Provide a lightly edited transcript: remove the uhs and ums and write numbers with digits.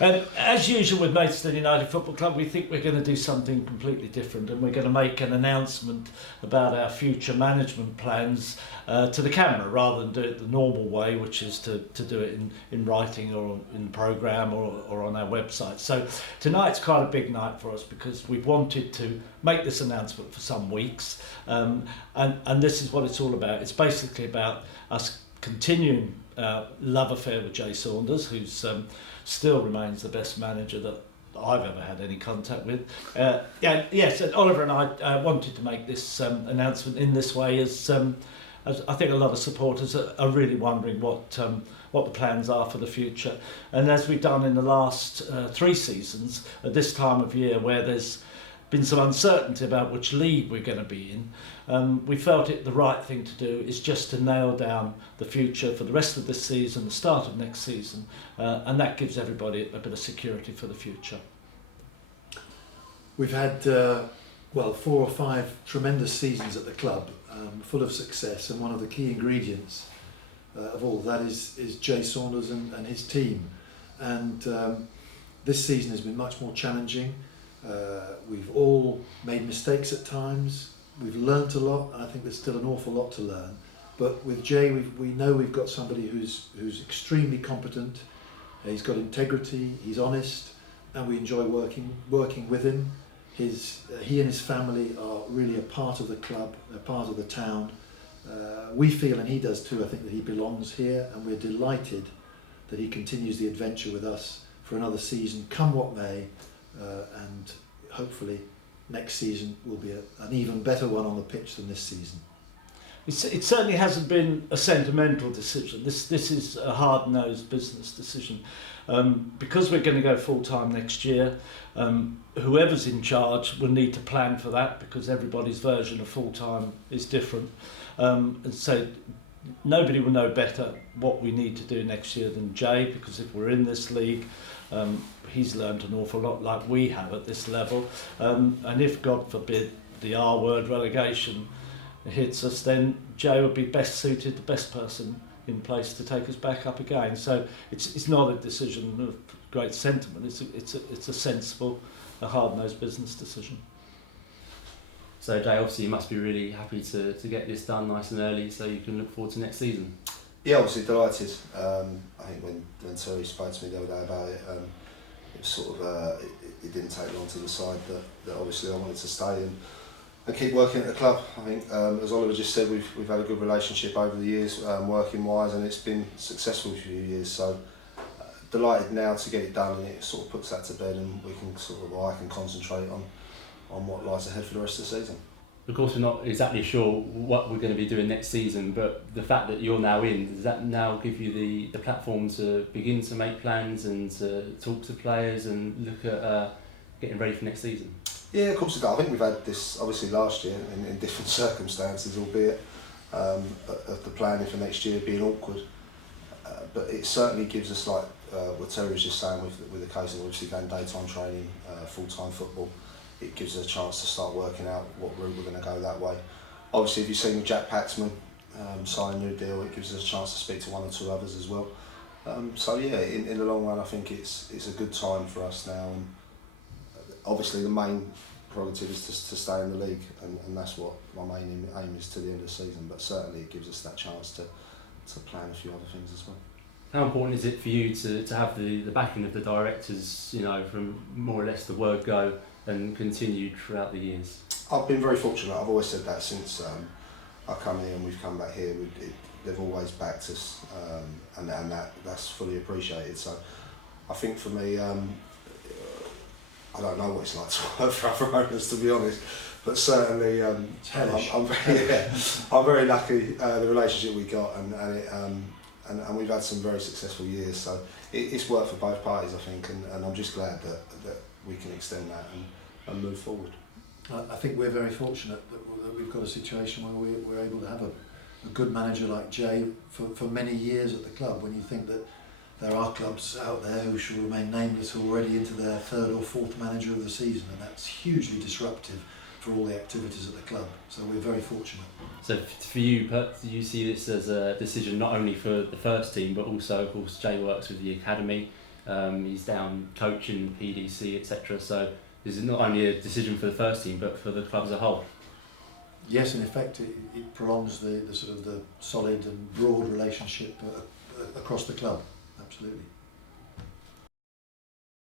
As usual with Maidstone United Football Club, we think we're going to do something completely different, and we're going to make an announcement about our future management plans to the camera, rather than do it the normal way, which is to do it in writing or in programme or on our website. So tonight's quite a big night for us because we've wanted to make this announcement for some weeks, and this is what it's all about. It's basically about us continuing love affair with Jay Saunders, who's still remains the best manager that I've ever had any contact with. Yes, and Oliver and I wanted to make this announcement in this way, as I think a lot of supporters are really wondering what the plans are for the future. And as we've done in the last 3 seasons, at this time of year where there's been some uncertainty about which league we're going to be in, we felt it the right thing to do is just to nail down the future for the rest of this season, the start of next season, and that gives everybody a bit of security for the future. We've had 4 or 5 tremendous seasons at the club, full of success, and one of the key ingredients of all that is Jay Saunders and his team. And this season has been much more challenging. We've all made mistakes at times. We've learnt a lot, and I think there's still an awful lot to learn. But with Jay, we know we've got somebody who's extremely competent. He's got integrity. He's honest, and we enjoy working with him. He and his family are really a part of the club, a part of the town. We feel, and he does too, I think, that he belongs here, and we're delighted that he continues the adventure with us for another season, come what may. And hopefully next season will be an even better one on the pitch than this season. It certainly hasn't been a sentimental decision. This is a hard-nosed business decision. Because we're going to go full-time next year, whoever's in charge will need to plan for that, because everybody's version of full-time is different. And so nobody will know better what we need to do next year than Jay, because if we're in this league, he's learned an awful lot, like we have at this level, and if God forbid the R word, relegation, hits us, then Jay would be best suited, the best person in place to take us back up again. So it's not a decision of great sentiment. It's a sensible, a hard-nosed business decision. So Jay, obviously you must be really happy to get this done nice and early, so you can look forward to next season. Yeah, obviously delighted. I think when Terry spoke to me the other day about it, it was sort of it didn't take long to decide that obviously I wanted to stay and keep working at the club. I think, as Oliver just said, we've had a good relationship over the years, working wise, and it's been successful for a few years. So delighted now to get it done, and it sort of puts that to bed, and I can concentrate on what lies ahead for the rest of the season. Of course, we're not exactly sure what we're going to be doing next season, but the fact that you're now in, does that now give you the platform to begin to make plans and to talk to players and look at getting ready for next season? Yeah, of course it does. I think we've had this obviously last year in different circumstances, albeit of the planning for next year being awkward. But it certainly gives us, like what Terry was just saying with the case of obviously going daytime training, full-time football, it gives us a chance to start working out what route we're going to go that way. Obviously, if you've seen with Jack Paxman sign a new deal, it gives us a chance to speak to 1 or 2 others as well. So yeah, in the long run, I think it's a good time for us now. And obviously, the main prerogative is to stay in the league, and that's what my main aim is to the end of the season. But certainly, it gives us that chance to plan a few other things as well. How important is it for you to have the backing of the directors, from more or less the word go, and continued throughout the years? I've been very fortunate. I've always said that since I come here and we've come back here. They've always backed us, and that's fully appreciated. So I think for me, I don't know what it's like to work for other owners, to be honest, but certainly I'm very lucky the relationship we got, and we've had some very successul years. So it's worked for both parties, I think, and I'm just glad that we can extend that and move forward. I think we're very fortunate that we've got a situation where we're able to have a good manager like Jay for many years at the club, when you think that there are clubs out there who shall remain nameless already into their 3rd or 4th manager of the season, and that's hugely disruptive for all the activities at the club. So we're very fortunate. So for you, do you see this as a decision not only for the first team, but also, of course, Jay works with the academy, He's down coaching, PDC, etc. So this is not only a decision for the first team, but for the club as a whole. Yes, in effect, it prolongs the sort of the solid and broad relationship across the club. Absolutely.